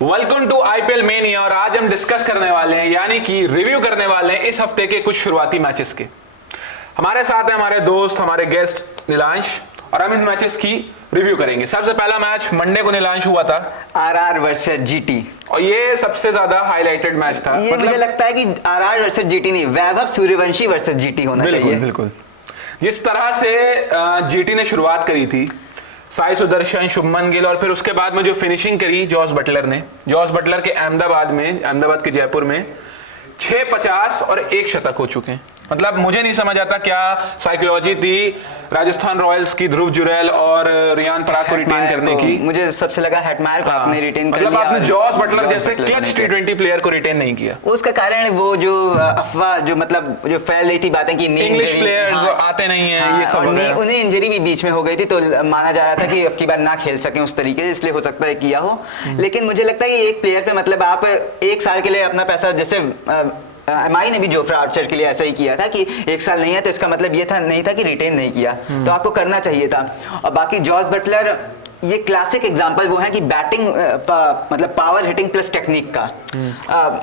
Welcome to IPL mania और आज हम डिस्कस करने वाले हैं यानी कि रिव्यू करने वाले हैं इस हफ्ते के कुछ शुरुआती मैचेस के। हमारे साथ हैं हमारे दोस्त, हमारे गेस्ट नीलांश, और हम इन मैचेस की रिव्यू करेंगे। सबसे पहला मैच मंडे को नीलांश हुआ था, आरआर वर्सेस जीटी, और ये सबसे ज्यादा हाईलाइटेड मैच था। ये मुझे लगता है कि आरआर वर्सेस जीटी नहीं, वैभव सूर्यवंशी वर्सेस जीटी होना चाहिए। बिल्कुल। जिस तरह से जीटी ने शुरुआत करी थी, साई सुदर्शन, शुभमन गिल, और फिर उसके बाद में जो फिनिशिंग करी जॉस बटलर ने, जॉस बटलर के अहमदाबाद के जयपुर में 650 और 1 शतक हो चुके हैं। मतलब मुझे नहीं समझ आता क्या साइकोलॉजी थी राजस्थान रॉयल्स की ध्रुव जुरैल और रियान पराग को रिटेन करने की। मुझे सबसे लगा हेटमायर को आपने रिटेन कर लिया, मतलब आपने जॉस बटलर जैसे क्लच टी20 प्लेयर को रिटेन नहीं किया। उसका कारण वो जो अफवाह जो फैल रही थी बातें कि इंग्लिश प्लेयर्स आते नहीं है, ये सब उन्हें इंजरी भी बीच में हो गई थी, तो माना जा रहा था कि अब की बार ना खेल सके उस तरीके से, इसलिए हो सकता है किया हो। लेकिन मुझे लगता है कि एक प्लेयर पे मतलब आप 1 साल के लिए अपना पैसा, जैसे एमआई ने भी जोफ्रा आर्चर के लिए ऐसा ही किया था कि 1 साल नहीं है, तो इसका मतलब ये नहीं था कि रिटेन नहीं किया, तो आपको करना चाहिए था। और बाकी जॉस बटलर ये क्लासिक एग्जांपल वो है कि बैटिंग मतलब पावर हिटिंग प्लस टेक्निक का।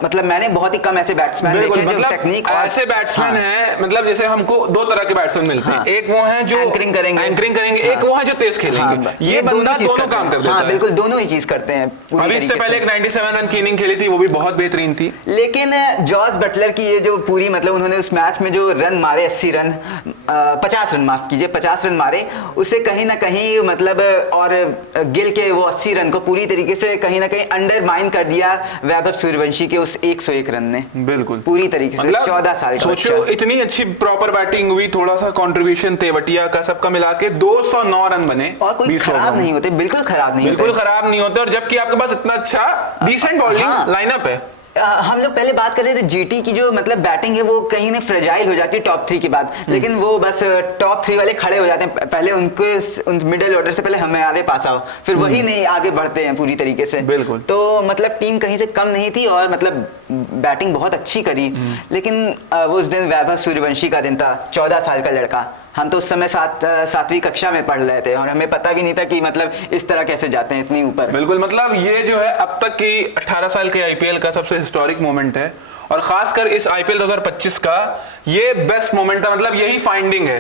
मतलब मैंने बहुत ही कम ऐसे बैट्समैन देखे जो मतलब टेक्निक ऐसे बैट्समैन हैं, मतलब जैसे हमको 2 तरह के बैट्समैन मिलते हैं। एक वो हैं जो एंकरिंग करेंगे, एक वो हैं जो तेज खेलेंगे। ये बंदा दोनों काम कर देता है। बिल्कुल, दोनों ही चीज करते हैं। अभी इससे पहले एक 97 रन की इनिंग खेली थी, वो भी बहुत बेहतरीन थी। लेकिन जॉस बटलर की ये जो पूरी, मतलब उन्होंने उस मैच में जो रन मारे 80 रन 50 रन माफ कीजिए 50 रन मारे, उससे कहीं ना कहीं मतलब, और गिल के वो 80 रन को पूरी तरीके से कहीं ना कहीं अंडरमाइन कर दिया वैभव सूर्यवंशी के उस 101 रन ने। बिल्कुल पूरी तरीके से। मतलब 14 साल का सोचो, इतनी अच्छी प्रॉपर बैटिंग हुई, थोड़ा सा कंट्रीब्यूशन तेवटिया का, सबका मिला के 209 रन बने, और कोई खराब नहीं होते, बिल्कुल खराब नहीं होते, और जबकि आपके पास इतना अच्छा डिसेंट बॉलिंग लाइनअप है। हम लोग पहले बात कर रहे थे जीटी की जो मतलब बैटिंग है वो कहीं ना फ्रेजाइल हो जाती है टॉप 3 के बाद, लेकिन वो बस टॉप 3 वाले खड़े हो जाते हैं, पहले उन मिडिल ऑर्डर से पहले हमारे पास आओ, फिर वही नहीं आगे बढ़ते हैं पूरी तरीके से। बिल्कुल। तो मतलब टीम कहीं से कम नहीं थी और मतलब बैटिंग बहुत अच्छी करी, लेकिन वो उस दिन वैभव सूर्यवंशी का दिन था, 14 साल का लड़का। हम तो उस समय 7वीं कक्षा में पढ़ रहे थे और हमें पता भी नहीं था कि मतलब इस तरह कैसे जाते हैं इतनी ऊपर। बिल्कुल, मतलब ये जो है अब तक की 18 साल के आईपीएल का सबसे हिस्टोरिक मोमेंट है, और खासकर इस आईपीएल 2025 का ये बेस्ट मोमेंट था। मतलब यही फाइंडिंग है।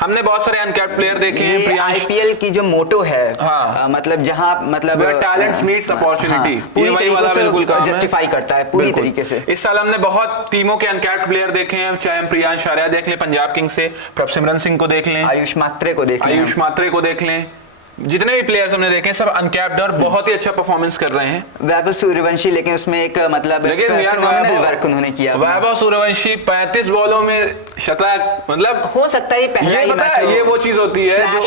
हमने बहुत सारे अनकैप्ड प्लेयर देखे हैं। आईपीएल की जो मोटो है, हाँ, मतलब जहां मतलब टैलेंट्स मीट्स अपॉर्चुनिटी, पूरी तरीके से जस्टिफाई करता है पूरी तरीके से। इस साल हमने बहुत टीमों के अनकैप्ड प्लेयर देखे हैं, चाहे हम प्रियांश आर्या देख लें पंजाब किंग्स से, प्रभसिमरन सिंह को देख लें, आयुष मात्रे को देख लें, जितने भी प्लेयर्स हमने देखे सब अनकैप्ड और बहुत ही अच्छा परफॉर्मेंस कर रहे हैं। वैभव सूर्यवंशी, लेकिन उसमें एक मतलब वर्क उन्होंने किया। वैभव सूर्यवंशी 35 बॉलों में शतक, मतलब हो सकता है ये वो चीज होती है जो,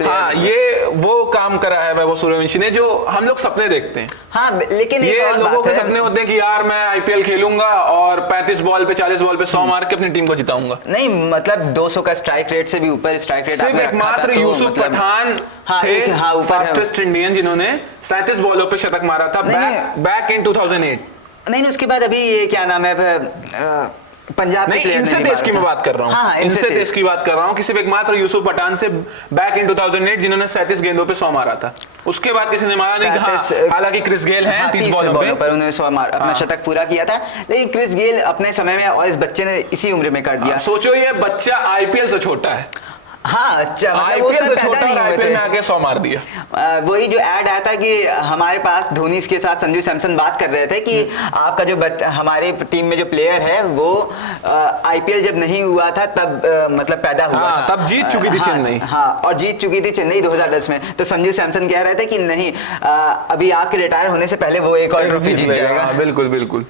हाँ, ये वो काम करा है वैभव सूर्यवंशी ने जो हम लोग सपने देखते हैं। हाँ, लेकिन ये लोगों के सपने होते हैं कि यार मैं आईपीएल खेलूंगा और 35 बॉल पे 40 बॉल पे 100 मार के अपनी टीम को जिताऊंगा। नहीं, मतलब 200 का स्ट्राइक रेट से भी ऊपर स्ट्राइक रेट सिर्फ एकमात्र यूसुफ पठान थे फास्टेस्ट इंडियन जिन्होंने 37 बॉलों पे शतक मारा था बैक इन 2008। नहीं, उसके बाद अभी ये क्या नाम है पंजाब नहीं, इनसे देश की मैं बात कर रहा हूँ। हाँ, इनसे देश की बात कर रहा हूँ कि सिर्फ एकमात्र यूसुफ पठान से बैक इन 2008 जिन्होंने 37 गेंदों पे 100 मारा था, उसके बाद किसी ने मारा नहीं। हालांकि क्रिस गेल हैं 30 बॉलों पे उन्होंने 100 अपना शतक पूरा किया था, लेकिन क्रिस गेल अपने समय में और इस बच्चे ने इसी उम्र में कर दिया। सोचो, ये बच्चा आईपीएल से छोटा है। हाँ, आईपीएल से छोटा और आईपीएल में आके 100 मार दिया। वही जो ऐड आया था कि हमारे पास धोनी के साथ संजू सैमसन बात कर रहे थे कि आपका जो हमारे टीम में जो प्लेयर है वो आईपीएल जब नहीं हुआ था तब मतलब पैदा हुआ था, तब जीत चुकी थी चेन्नई। हाँ, और जीत चुकी थी चेन्नई 2010 में। तो संजू सैमसन कह रहे थे कि नहीं, अभी आपके रिटायर होने से पहले वो एक और ट्रॉफी जीत जाएगा। बिल्कुल बिल्कुल।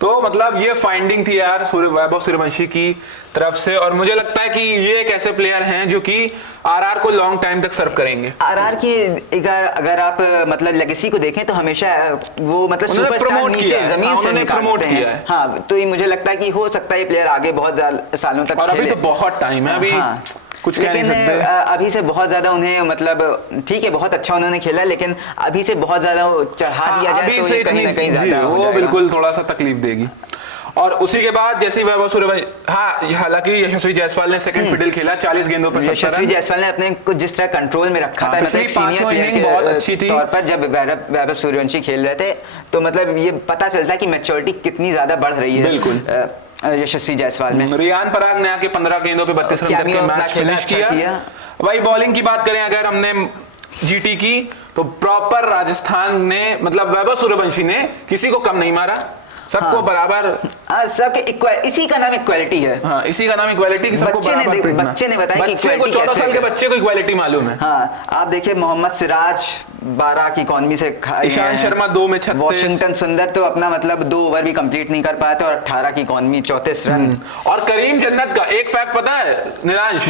तो मतलब ये फाइंडिंग थी यार वैभव सूर्यवंशी की तरफ से, और मुझे लगता है कि ये एक ऐसे प्लेयर हैं जो कि आरआर को लॉन्ग टाइम तक सर्व करेंगे। आरआर की अगर आप मतलब लेगेसी को देखें तो हमेशा वो मतलब सुपरस्टार नीचे जमीन से निकालते हैं। हाँ, तो ये मुझे लगता है कि हो सकता है ये प्लेयर आगे बहुत सालों तक, और अभी तो बहुत टाइम है, अभी कुछ कह नहीं सकते। अभी से बहुत ज्यादा उन्हें मतलब ठीक है, बहुत अच्छा उन्होंने खेला, लेकिन अभी से बहुत ज्यादा चढ़ा दिया जाए तो ये कहीं ना कहीं ज्यादा वो बिल्कुल थोड़ा सा तकलीफ देगी। और उसी के बाद जैसे ही वैभव सूर्यवंशी, हाँ हालांकि यशस्वी जायसवाल ने सेकंड फिडल खेला 40 गेंदों पर 70 यशस्वी रन। जायसवाल ने अपने को जिस तरह कंट्रोल में रखा हाँ, था, पिछली मतलब एक पांचों senior player इनिंग के बहुत अच्छी थी। तौर पर जब वैभव सूर्यवंशी खेल रहे थे तो मतलब ये पता चलता है कि मैच्योरिटी कितनी ज्यादा बढ़ रही है बिल्कुल। यशस्वी जायसवाल में। रियान पराग ने आके 15 गेंदों पे 32 रन करके कैमियो मैच अपना खेला, फिनिश अच्छा किया। वही बॉलिंग की बात करें अगर हमने जीटी की, तो प्रॉपर राजस्थान ने मतलब वैभव सूर्यवंशी ने किसी को कम नहीं मारा, सबको बराबर। इसी का नाम इक्वालिटी है। हाँ, इसी का नाम इक्वालिटी कि सबको बराबर पीटना। बच्चे ने बताया कि बच्चे को, equality 14 कैसे साल के है। बच्चे को इक्वालिटी मालूम है। हाँ, आप देखिए मोहम्मद सिराज 12 की इकॉनमी से खाए ईशान हैं। शर्मा 2 में 36। वॉशिंगटन सुंदर तो अपना मतलब 2 ओवर भी कंप्लीट नहीं कर पाए थे और 18 की इकॉनमी 34 रन। और करीम जन्नत का एक फैक्ट पता है नीलांश?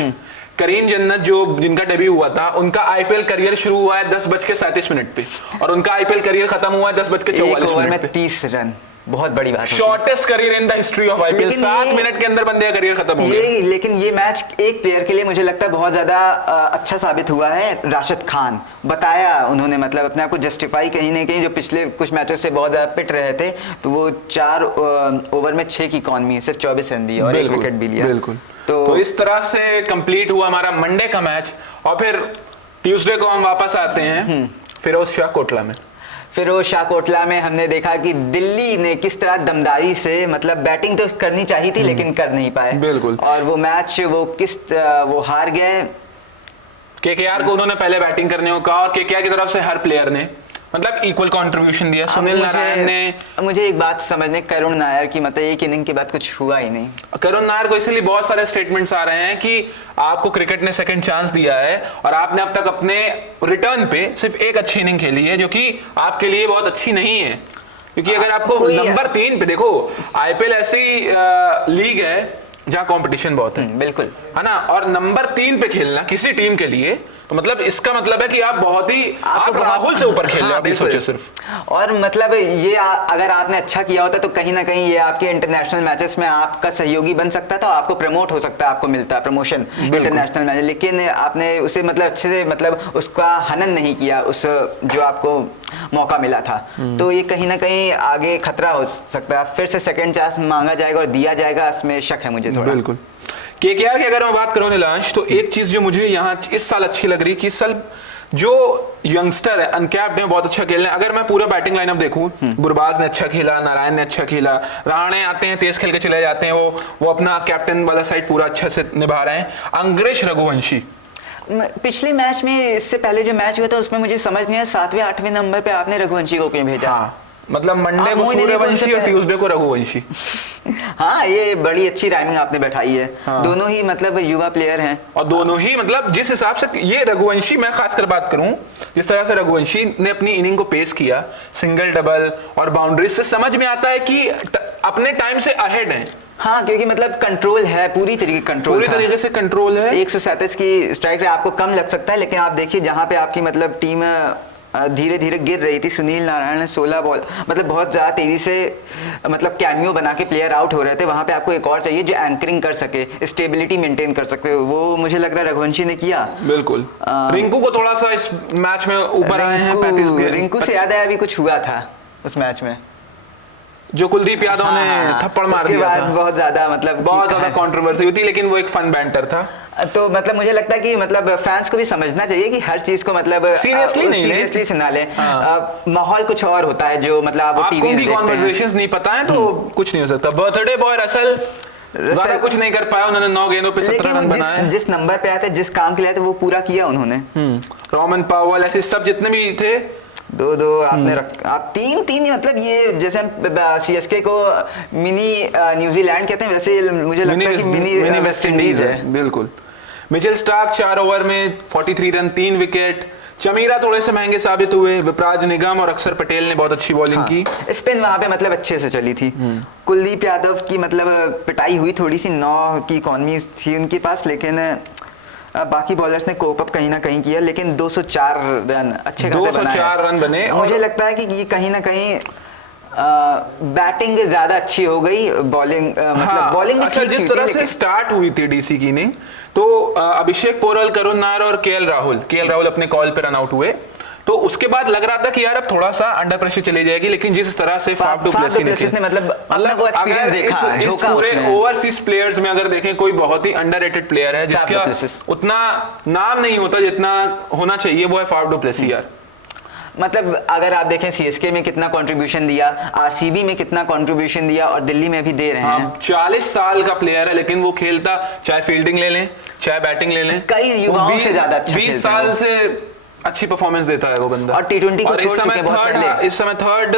करीम जन्नत जो जिनका डेब्यू हुआ था, उनका आईपीएल करियर शुरू हुआ है 10:37 पे और उनका आईपीएल करियर खत्म हुआ है 10:44 ओवर में मिनट पे। 30 रन, बहुत बड़ी बात होती है। Shortest career in the history of IPL, लेकिन 7 ये- मिनट के अंदर बंदे का करियर खत्म हो गया। लेकिन ये मैच एक प्लेयर के लिए मुझे लगता है बहुत ज्यादा अच्छा साबित हुआ है। राशिद खान बताया उन्होंने, मतलब अपने आप को जस्टिफाई कहीं ना कहीं, जो पिछले कुछ मैचों से बहुत ज्यादा पिट रहे थे, तो वो 4 ओवर में 6 की इकॉनमी सिर्फ 24 रन दिए और एक विकेट भी लिया। बिल्कुल। तो इस तरह से कंप्लीट हुआ हमारा मंडे का मैच और फिर ट्यूसडे को हम वापस आते हैं फिरोज शाह कोटला में। फिरोज शाह कोटला में हमने देखा कि दिल्ली ने किस तरह दमदारी से, मतलब बैटिंग तो करनी चाहिए थी लेकिन कर नहीं पाए। बिल्कुल। और वो मैच वो हार गए। केकेआर को उन्होंने पहले बैटिंग करने को कहा और केकेआर की तरफ से हर प्लेयर ने मतलब इक्वल कंट्रीब्यूशन दिया। सुनील नारायण ने, मुझे एक बात समझने, करुण नायर की मतलब एक इनिंग के बाद कुछ हुआ ही नहीं। करुण नायर को इसलिए बहुत सारे स्टेटमेंट्स आ रहे हैं कि आपको क्रिकेट ने सेकंड चांस दिया है और आपने अब तक अपने रिटर्न पे सिर्फ एक अच्छी इनिंग खेली है जो कि आपके लिए बहुत अच्छी नहीं है, क्योंकि अगर आपको नंबर 3 पे देखो, आईपीएल ऐसी लीग है जहां कंपटीशन बहुत है, बिल्कुल, है ना, और नंबर 3 पे खेलना किसी टीम के लिए, तो मतलब इसका मतलब है कि आप बहुत ही आप राहुल से ऊपर खेल रहे हो। आप ये सोचो सिर्फ। और मतलब ये अगर आपने अच्छा किया होता तो कहीं ना कहीं ये आपके इंटरनेशनल मैचेस में आपका सहयोगी बन सकता था, आपको प्रमोट हो सकता है, आपको मिलता है प्रमोशन इंटरनेशनल मैच। लेकिन आपने उसे मतलब अच्छे से मतलब उसका हनन नहीं किया, उस जो आपको मौका मिला था। तो ये कहीं ना कहीं आगे खतरा हो सकता है, फिर से सेकंड चांस मांगा जाएगा और दिया जाएगा, इसमें शक है मुझे थोड़ा। बिल्कुल। केकेआर की अगर मैं बात करूं नीलांश, तो एक चीज जो मुझे यहाँ इस साल अच्छी लग रही कि इस साल जो यंगस्टर है, अनकैप्ड है, बहुत अच्छा खेल रहे हैं। अगर मैं पूरा बैटिंग लाइनअप देखूं, गुरबाज ने अच्छा खेला, नारायण ने अच्छा खेला, राणे आते हैं तेज खेल के चले जाते हैं, वो अपना कैप्टन वाला साइड पूरा अच्छा से निभा रहे हैं। अंग्रेज रघुवंशी पिछले मैच में, इससे पहले जो मैच हुआ था उसमें मुझे समझ नहीं आया 7वें 8वें नंबर पे आपने रघुवंशी को क्यों भेजा। हाँ, मतलब मंडे को सूर्यवंशी और ट्यूसडे को रघुवंशी। हाँ, ये बड़ी अच्छी राइमिंग आपने बैठाई है। हाँ। दोनों ही मतलब युवा प्लेयर हैं और दोनों ही मतलब जिस हिसाब से ये रघुवंशी, मैं खासकर बात करूं, जिस तरह से रघुवंशी ने अपनी इनिंग को पेश किया, सिंगल डबल और बाउंड्री से समझ में आता है कि अपने टाइम से अहेड है। हाँ, क्योंकि मतलब कंट्रोल है, पूरी तरीके से कंट्रोल है। 137 की स्ट्राइक रेट आपको कम लग सकता है, लेकिन आप देखिए जहां पे आपकी मतलब टीम धीरे धीरे गिर रही थी, सुनील नारायण ने 16 बॉल मतलब बहुत ज्यादा तेजी से मतलब कैमियो बना के प्लेयर आउट हो रहे थे। वहां पे आपको एक और चाहिए जो एंकरिंग कर सके, स्टेबिलिटी मेंटेन कर सकते, वो मुझे लग रहा है रघुवंशी ने किया। बिल्कुल। रिंकू को थोड़ा सा इस मैच में ऊपर आए हैं 35 गेंद। रिंकू से याद है अभी कुछ हुआ था उस मैच में, जो कुलदीप यादव ने थप्पड़ मार दिया था, बहुत ज्यादा मतलब बहुत ज्यादा कंट्रोवर्सी हुई थी, लेकिन वो एक फन बैंटर था। तो मतलब मुझे लगता है कि मतलब फैंस को भी समझना चाहिए कि हर चीज को मतलब सीरियसली से ना ले। माहौल कुछ और होता है जो मतलब आप टीवी में देखते हैं। कॉन्वर्सेशंस नहीं पता है तो कुछ नहीं हो सकता। बर्थडे बॉय रसल ज्यादा कुछ नहीं कर पाया, उन्होंने 9 गेंदों पे 17 रन बनाए। जिस नंबर पे आए थे, जिस काम के लिए आए थे, वो पूरा किया उन्होंने। रोमन पावेल ऐसे सब जितने भी थे, 2-2 आपने आप 3-3 मतलब ये जैसे हम सीएसके को मिनी न्यूजीलैंड कहते हैं, वैसे मुझे लगता है कि मिनी वेस्ट इंडीज है। बिल्कुल। मिचेल स्टार्क 4 ओवर में 43 रन 3 विकेट। चमीरा थोड़े से महंगे साबित हुए। विपराज निगम और अक्षर पटेल ने बहुत अच्छी बॉलिंग की। स्पिन वहां पे मतलब अच्छे से चली थी। कुलदीप यादव की मतलब पिटाई हुई थोड़ी सी, 9 की इकॉनमी थी उनके पास, लेकिन बाकी बॉलर्स ने कोप अप कहीं ना कहीं किया, लेकिन 204 रन अच्छे खासे 204 रन बने। मुझे लगता है कि ये कहीं ना कहीं बैटिंग ज्यादा अच्छी हो गई, बॉलिंग मतलब बॉलिंग अच्छा, जिस तरह से स्टार्ट हुई थी डीसी की इनिंग, तो अभिषेक पोरल, करुण नायर और केएल राहुल अपने कॉल पे रन आउट हुए। तो उसके बाद लग रहा था कि यार अब थोड़ा सा अंडर प्रेशर चली जाएगी, लेकिन जिस तरह से फाफ डू प्लेसी ने मतलब वो एक्सपीरियंस देखा, इस पूरे ओवरसीज प्लेयर्स में अगर देखें कोई बहुत ही अंडररेटेड प्लेयर है जिसका उतना नाम नहीं होता जितना होना चाहिए, वो है फाफ डू प्लेसी यार। मतलब अगर आप देखें सीएसके में कितना कंट्रीब्यूशन दिया, आरसीबी में कितना कंट्रीब्यूशन दिया और दिल्ली में भी दे रहे हैं। 40 साल का प्लेयर है, लेकिन वो खेलता चाहे फील्डिंग ले लें चाहे बैटिंग ले लें, कई युवाओं से ज्यादा अच्छा 20 साल से अच्छी परफॉर्मेंस देता है वो बंदा। और टी20 को छोड़ चुके बहुत पहले। इस समय थर्ड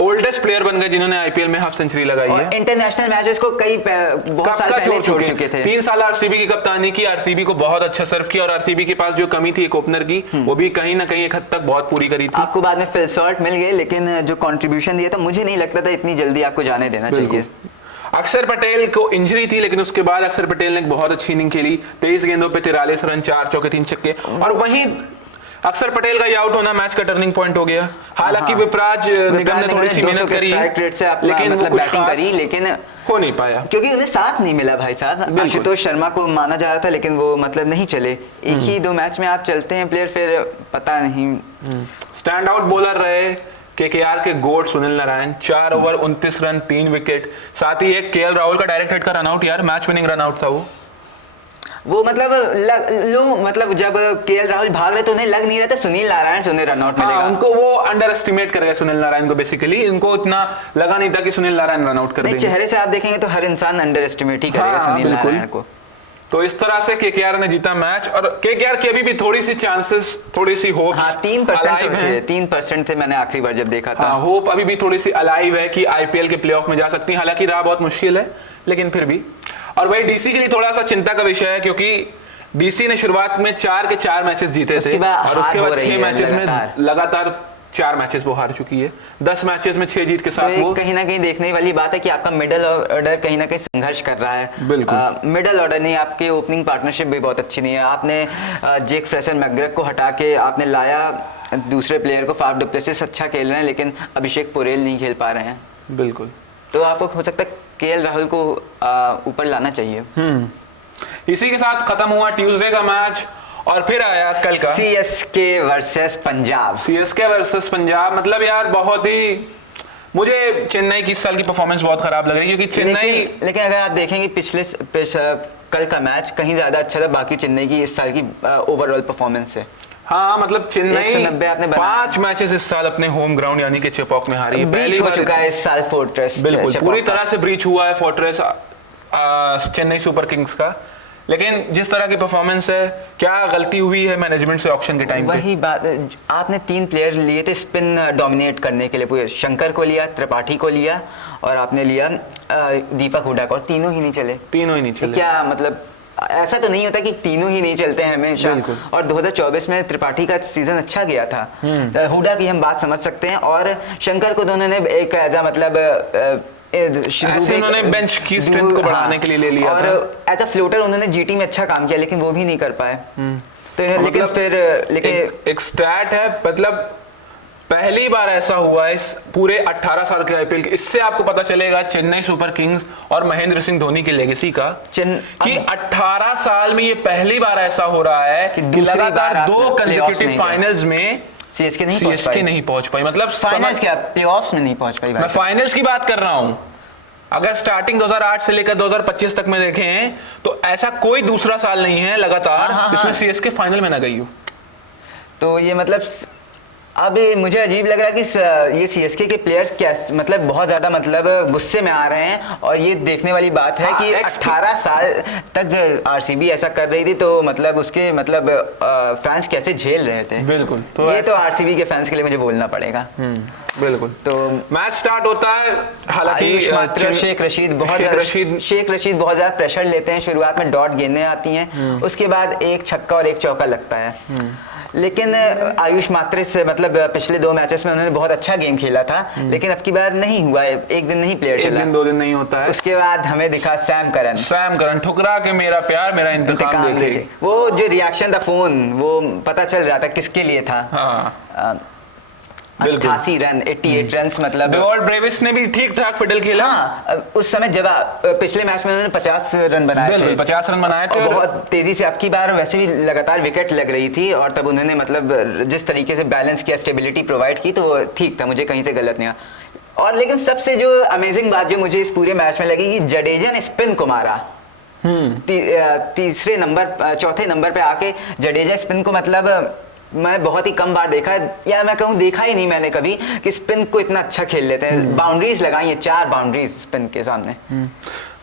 ओल्डेस्ट प्लेयर बन गए जिन्होंने आईपीएल में हाफ सेंचुरी लगाई है। इंटरनेशनल मैचेस को बहुत साल पहले छोड़ चुके थे। 3 साल आरसीबी की कप्तानी की, आरसीबी को बहुत अच्छा सर्व किया, और आरसीबी के पास जो कमी थी एक ओपनर की, वो भी कहीं ना कहीं एक हद तक बहुत पूरी करी थी। आपको बाद में फिल शॉर्ट मिल गए, लेकिन जो कंट्रीब्यूशन दिया था मुझे नहीं लगता था इतनी जल्दी आपको जाने देना चाहिए। अक्षर पटेल को इंजरी थी, लेकिन उसके बाद अक्षर पटेल ने एक बहुत अच्छी इनिंग खेली, 23 गेंदों पे 43 रन, 4 चौके 3 छक्के, और वहीं अक्षर पटेल का ये आउट होना मैच का टर्निंग पॉइंट हो गया। हालांकि विपराज निगम ने थोड़ी सी मेहनत करी, लेकिन वो कुछ खास लेकिन हो नहीं पाया क्योंकि उन्हें साथ नहीं मिला भाई साहब। आशुतोष शर्मा को माना जा रहा था, लेकिन वो मतलब नहीं चले। एक ही 2 मैच में आप चलते हैं प्लेयर, फिर पता नहीं। स्टैंड आउट बॉलर रहे केकेआर के GOAT Sunil Narayan, 4 over 29 run 3 wicket, साथ ही एक केएल राहुल का डायरेक्ट हिट का रन आउट, यार मैच विनिंग रन आउट था वो मतलब जब केएल राहुल भाग रहे तो उन्हें लग नहीं रहा था सुनील नारायण से उन्हें रन आउट मिलेगा। उनको वो अंडर एस्टिमेट कर गए सुनील नारायण को, बेसिकली उनको इतना लगा नहीं था कि सुनील नारायण रन आउट कर देंगे। चेहरे से आप देखेंगे तो हर इंसान अंडर एस्टिमेट ही करेगा सुनील नारायण को। तो इस तरह से केकेआर ने जीता मैच, और केकेआर की अभी भी थोड़ी सी चांसेस, थोड़ी सी होप्स 3% थे मैंने आखिरी बार जब देखा था। होप अभी भी थोड़ी सी अलाइव है कि आईपीएल के प्लेऑफ में जा सकती है, हालांकि राह बहुत मुश्किल है, लेकिन फिर भी। और वही डीसी के लिए थोड़ा सा चिंता का विषय है, क्योंकि डीसी ने शुरुआत में 4 के 4 मैचेस जीते थे, और उसके बाद 6 मैचेस में लगातार 4 मैचेस वो हार चुकी है। 10 मैचेस में 6 जीत के साथ तो वो कहीं ना कहीं देखने वाली बात है कि आपका मिडिल ऑर्डर कहीं ना कहीं संघर्ष कर रहा है। बिल्कुल मिडिल ऑर्डर नहीं, आपकी ओपनिंग पार्टनरशिप भी बहुत अच्छी नहीं है। आपने जेक फ्रेसन मैकग्रेग को हटा के आपने लाया दूसरे प्लेयर को, फाफ डू प्लेसिस अच्छा खेल रहे हैं, लेकिन अभिषेक पुरेल नहीं खेल पा रहे हैं। बिल्कुल, तो आपको हो सकता है केएल राहुल को ऊपर लाना चाहिए। इसी के साथ खत्म हुआ ट्यूसडे का मैच, और फिर आया कल का CSK versus Punjab. CSK versus Punjab, मतलब यार बहुत ही, मुझे चेन्नई की इस साल की परफॉर्मेंस बहुत खराब लग रही है, क्योंकि चेन्नई लेकिन अगर आप देखेंगे कल का मैच कहीं ज्यादा अच्छा था बाकी चेन्नई की इस साल की ओवरऑल परफॉर्मेंस से। हाँ, मतलब चेन्नई 5 मैचेस इस साल अपने होम ग्राउंड यानी कि चेपॉक में हारी है। पहली बार हो चुका है इस साल फोर्ट्रेस, बिल्कुल पूरी तरह से ब्रीच हुआ है फोर्ट्रेस चेन्नई सुपर किंग्स का। लेकिन जिस तरह की परफॉर्मेंस है, क्या गलती हुई है मैनेजमेंट से ऑक्शन के टाइम पे? वही बात, आपने 3 प्लेयर लिए थे स्पिन डोमिनेट करने के लिए, पूरे शंकर को लिया, त्रिपाठी को लिया, और आपने लिया दीपक हुडा को, और तीनों ही नहीं चले। क्या मतलब ऐसा तो नहीं होता कि तीनों ही नहीं चलते हैं हमेशा। और 2024 में त्रिपाठी का सीजन अच्छा गया था, हुडा की हम बात समझ सकते हैं, और शंकर को दोनों ने एक ऐसा मतलब ऐसे उन्होंने बेंच की स्ट्रेंथ को बढ़ाने के लिए ले लिया और था। एज अ फ्लोटर उन्होंने जीटी में अच्छा काम किया, लेकिन वो भी नहीं कर पाए। तो लेकिन फिर एक स्टैट है, मतलब पहली बार ऐसा हुआ है इस पूरे 18 साल के आईपीएल के, इससे आपको पता चलेगा चेन्नई सुपर किंग्स और महेंद्र सिंह धोनी की लेगेसी का, कि 18 साल में ये पहली बार ऐसा हो रहा है कि लगातार 2 कंसेक्यूटिव फाइनल्स में सीएसके नहीं पहुंच पाई। मतलब फाइनल्स क्या, प्लेऑफ्स में नहीं पहुंच पाई। मैं फाइनल्स की बात कर रहा हूं। अगर स्टार्टिंग 2008 से लेकर 2025 तक में देखें तो ऐसा कोई दूसरा साल नहीं है लगातार जिसमें सीएसके फाइनल में ना गई हो। तो ये मतलब अब मुझे अजीब लग रहा है कि ये सीएसके के प्लेयर्स क्या मतलब बहुत ज्यादा मतलब गुस्से में आ रहे हैं, और ये देखने वाली बात है कि 18 साल तक आरसीबी ऐसा कर रही थी, तो मतलब उसके मतलब फैंस कैसे झेल रहे थे। बिल्कुल, तो ये तो आरसीबी के फैंस के लिए मुझे बोलना पड़ेगा। बिल्कुल। तो मैच स्टार्ट होता है, हालांकि शेख रशीद बहुत ज्यादा प्रेशर लेते हैं, शुरुआत में डॉट गेंदें आती हैं, उसके बाद एक छक्का और एक चौका लगता है। लेकिन आयुष मात्रे से मतलब पिछले 2 मैचेस में उन्होंने बहुत अच्छा गेम खेला था, लेकिन अब की बार नहीं हुआ है, एक दिन नहीं प्लेयर चला, 2 दिन नहीं होता है। उसके बाद हमें दिखा सैम करन ठुकरा के मेरा प्यार मेरा इंतकाम देखे, वो जो रिएक्शन था फोन, वो पता चल रहा था किसके लिए था। बिल्कुल। 88 रन 88 रन मतलब डेवॉल्ट ब्रेविस ने भी ठीक ठाक फिडल खेला। हाँ, उस समय जब पिछले मैच में उन्होंने 50 रन बनाए थे, 50 रन बनाए थे और और बहुत तेजी से, अब की बार वैसे भी लगातार विकेट लग रही थी और तब उन्होंने मतलब जिस तरीके से बैलेंस किया, स्टेबिलिटी प्रोवाइड की, तो वो ठीक था, मुझे कहीं से गलत नहीं आया। और लेकिन सबसे जो अमेजिंग बात जो मुझे इस पूरे मैच में लगी कि जडेजा ने स्पिन को मारा। तीसरे नंबर, चौथे नंबर पे आके जडेजा स्पिन को, मतलब मैं बहुत ही कम बार देखा, या मैं कहूँ देखा ही नहीं मैंने कभी कि स्पिन को इतना अच्छा खेल लेते हैं। बाउंड्रीज लगाई है, 4 बाउंड्रीज स्पिन के सामने।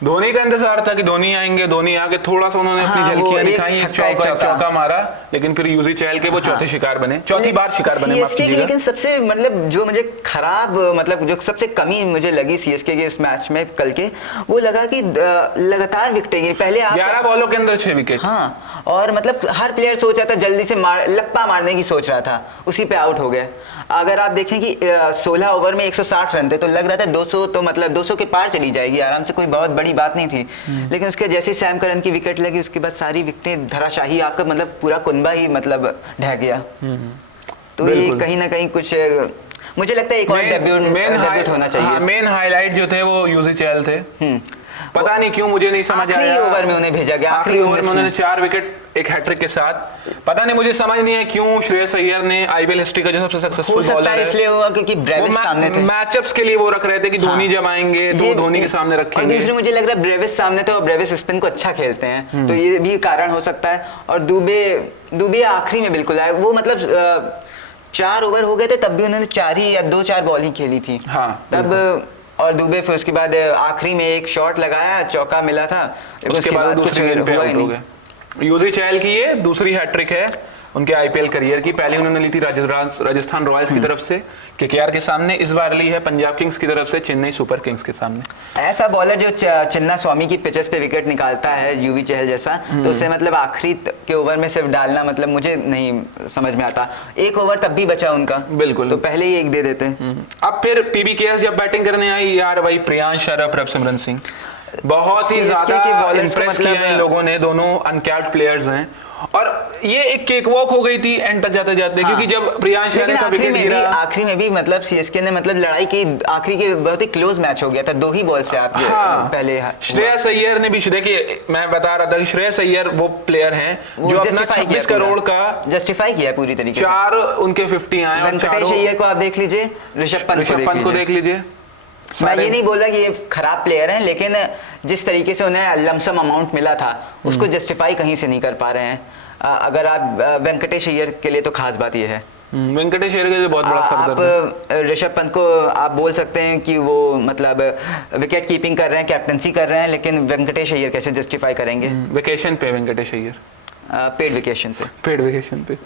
धोनी का इंतजार था कि धोनी आएंगे, धोनी आके थोड़ा सा उन्होंने अपनी हाँ, झलकियां वो दिखाई, एक छक्का, एक चौका मारा, लेकिन फिर यूजी चहल के वो चौथे शिकार बने, चौथी बार शिकार बने, माफ सीएसके की। कीजिएगा। लेकिन सबसे मतलब जो मुझे खराब, मतलब जो सबसे कमी मुझे लगी सीएसके के इस मैच में कल के, वो लगा कि लगातार विकेटें गिरी। पहले आप 11 बॉलों के अंदर 6 विकेट। हाँ, और मतलब हर प्लेयर सोच रहा था जल्दी से लप्पा मारने की सोच रहा था, उसी पे आउट हो गए। अगर आप देखें कि 16 ओवर में 160 रन थे, तो लग रहा था 200, तो मतलब 200 के पार चली जाएगी आराम से, कोई बहुत बड़ी बात नहीं थी। लेकिन उसके जैसे सैम करन की विकेट लगी, उसके बाद सारी विकेटें धराशाही, आपका मतलब पूरा कुनबा ही मतलब ढह गया। तो ये कहीं ना कहीं कुछ, मुझे लगता है एक और डेब्यूट होना चाहिए। मेन हाईलाइट जो थे वो यूजी चहल थे। पता नहीं क्यों मुझे नहीं समझ आया, आखिरी ओवर में उन्हें भेजा गया, आखिरी ओवर में उन्होंने 4 विकेट, एक हैट्रिक के साथ। पता नहीं, मुझे समझ नहीं है क्यों श्रेयस अय्यर ने आईपीएल हिस्ट्री का जो सबसे सक्सेसफुल बॉलर है, इसलिए हुआ क्योंकि ब्रेविस सामने थे। मैचअप्स के लिए वो रख रहे थे कि धोनी जब आएंगे तो धोनी के सामने रखेंगे। और दूसरे मुझे लग रहा है ब्रेविस सामने थे और ब्रेविस स्पिन को अच्छा खेलते हैं, तो ये भी कारण हो सकता है। और दुबे आखिरी में बिल्कुल आए, वो मतलब 4 ओवर हो गए थे तब भी उन्होंने 4 ही या 2-4 बॉल ही खेली थी। हाँ, तब और दुबे फिर उसके बाद आखिरी में एक शॉट लगाया, चौका मिला था, उसके बाद दूसरी गेंद पे आउट हो गए। यूजी चहल की ये दूसरी हैट्रिक है उनके आईपीएल करियर की। पहले उन्होंने ली थी राजस्थान रॉयल्स की तरफ से केकेआर के सामने, इस बार ली है पंजाब किंग्स की तरफ से चेन्नई सुपर किंग्स के सामने। ऐसा बॉलर जो चिन्ना स्वामी की पिचेस पे विकेट निकालता है, यूवी चहल जैसा, तो उसे मतलब आखिरी के ओवर में सिर्फ डालना, मतलब मुझे नहीं समझ में आता। 1 ओवर तब भी बचा उनका, बिल्कुल, तो पहले ही 1 दे देते। अब फिर पीबीकेएस जब बैटिंग करने आई, यार भाई प्रियांश आर्या, प्रभसिमरन सिंह, बहुत ही ज्यादा इंप्रेस किया इन लोगों ने। दोनों अनकैप्ड प्लेयर्स हैं और ये एक केक वॉक हो गई थी एंड तक जाते जाते, क्योंकि जब प्रियांश आर्या का विकेट गिरा, आखिरी में भी मतलब सीएसके ने मतलब लड़ाई की, आखिरी के बहुत ही क्लोज मैच हो गया था, 2 ही बॉल से आप पहले। श्रेयस अय्यर ने भी, देखिए मैं बता रहा था कि श्रेयस अय्यर वो प्लेयर हैं जो अपना 26 करोड़ का जस्टिफाई किया पूरी तरीके से। 4 उनके 50 आए और वेंकटेश अय्यर को आप देख लीजिए, ऋषभ पंत को देख लीजिए। मैं ये नहीं बोल रहा कि ये खराब प्लेयर हैं, लेकिन जिस तरीके से उन्हें लमसम अमाउंट मिला था उसको जस्टिफाई कहीं से नहीं कर पा रहे हैं। अगर आप वेंकटेश अय्यर के लिए तो खास बात ये है, वेंकटेश अय्यर के लिए बहुत बड़ा सरदर्द है। आप ऋषभ पंत को आप बोल सकते हैं कि वो मतलब विकेट कीपिंग कर रहे हैं, कैप्टनसी कर रहे हैं, लेकिन वेंकटेश अय्यर कैसे जस्टिफाई करेंगे? वेकेशन पे वेंकटेश अय्यर, पेड वेकेशन पे।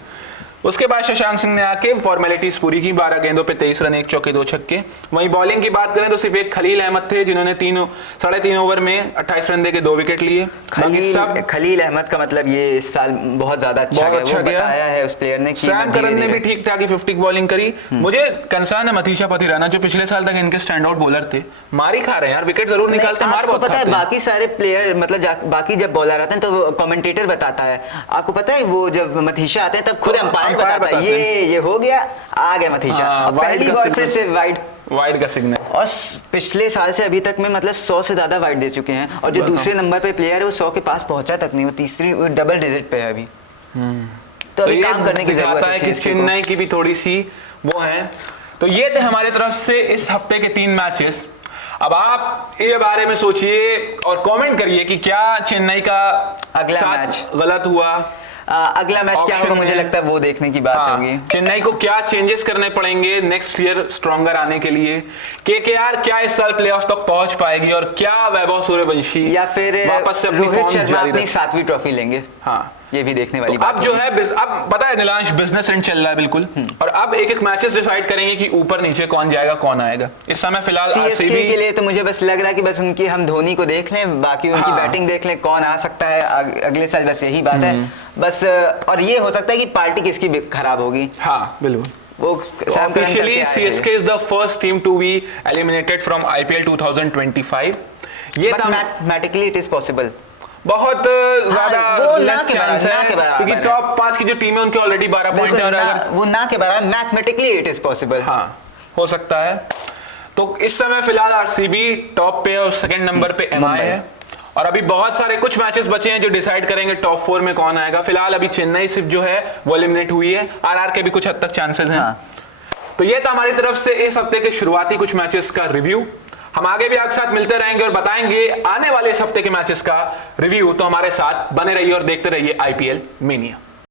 उसके बाद शशांक सिंह ने आके फॉर्मेलिटीज पूरी की, 12 गेंदों पे 23 रन, 1 चौके 2 छक्के। वहीं बॉलिंग की बात करें तो सिर्फ एक खलील अहमद थे जिन्होंने 3.5 ओवर में 28 रन देके 2 विकेट लिए। खलील अहमद का मतलब ये इस साल बहुत ज्यादा अच्छा गया, बताया है उस प्लेयर ने। सैम करन ने भी ठीक ठाक 50 बॉलिंग करी। मुझे कंसर्न है मथीशा पथिराना, जो पिछले साल तक इनके स्टैंड आउट बॉलर थे, मार ही खा रहे हैं यार, विकेट जरूर निकालते, मार बहुत खाते हैं। बाकी सारे प्लेयर मतलब बाकी जब बॉलर आते हैं तो कमेंटेटर बताता है, आपको पता है वो जब मथीशा आते हैं तब खुद अंपायर बताता है ये हो गया, आ गया मथीशा, पहली बॉल फिर से वाइड का सिग्नल। और पिछले साल से अभी तक में मतलब 100 से ज्यादा वाइड दे चुके हैं, और जो दूसरे नंबर पे प्लेयर है वो 100 के पास पहुंचा तक नहीं, वो तीसरी डबल डिजिट पे है अभी। तो अभी काम करने की जरूरत है कि चेन्नई की भी थोड़ी सी वो है। तो ये थे हमारे तरफ से इस हफ्ते के 3 मैचेस। अब आप ये बारे में सोचिए और कमेंट करिए कि क्या चेन्नई का अगला मैच गलत हुआ, अगला मैच क्या होगा, मुझे लगता है वो देखने की बात होगी। चेन्नई को क्या चेंजेस करने पड़ेंगे नेक्स्ट ईयर स्ट्रॉन्गर आने के लिए, केकेआर क्या इस साल प्लेऑफ तक पहुंच पाएगी, और क्या वैभव सूर्यवंशी या फिर वापस से अपनी रोहित फॉर्म शर्मा जारी अपनी 7वीं ट्रॉफी लेंगे। हाँ, ये भी देखने वाली तो बात अब जो है अब पता है नीलांश, बिजनेस एंड चल रहा है बिल्कुल, और अब एक मैचेस डिसाइड करेंगे कि ऊपर नीचे कौन जाएगा कौन आएगा। इस समय फिलहाल सीएसके के लिए तो मुझे बस लग रहा है कि बस उनकी हम धोनी को देख लें, बाकी उनकी बैटिंग देख लें, कौन आ सकता है अगले साल, बस यही बात है बस। और ये हो सकता है कि पार्टी किसकी खराब होगी। हाँ बिल्कुल, वो officially CSK is the first team to be eliminated from IPL 2025। ये मैथमेटिकली इट इज पॉसिबल। बहुत ज्यादा वो ना लेस के बराबर, चांस ना है के बराबर क्योंकि है। टॉप 5 की जो टीम है उनके ऑलरेडी 12 पॉइंट है और अगर वो ना के बराबर, मैथमेटिकली इट इज पॉसिबल। हाँ हो सकता है। तो इस समय फिलहाल आरसीबी टॉप पे है और सेकंड नंबर पे एमआई है और अभी बहुत सारे कुछ मैचेस बचे हैं जो डिसाइड करेंगे टॉप 4 में कौन आएगा। फिलहाल अभी चेन्नई सिर्फ जो है वो एलिमिनेट हुई है, आरआर के भी कुछ हद तक चांसेस हैं। हाँ। तो ये था हमारी तरफ से इस हफ्ते के शुरुआती कुछ मैचेस का रिव्यू। हम आगे भी आपके साथ मिलते रहेंगे और बताएंगे आने वाले इस हफ्ते के मैचेस का रिव्यू। तो हमारे साथ बने रहिए और देखते रहिए आईपीएल मेनिया।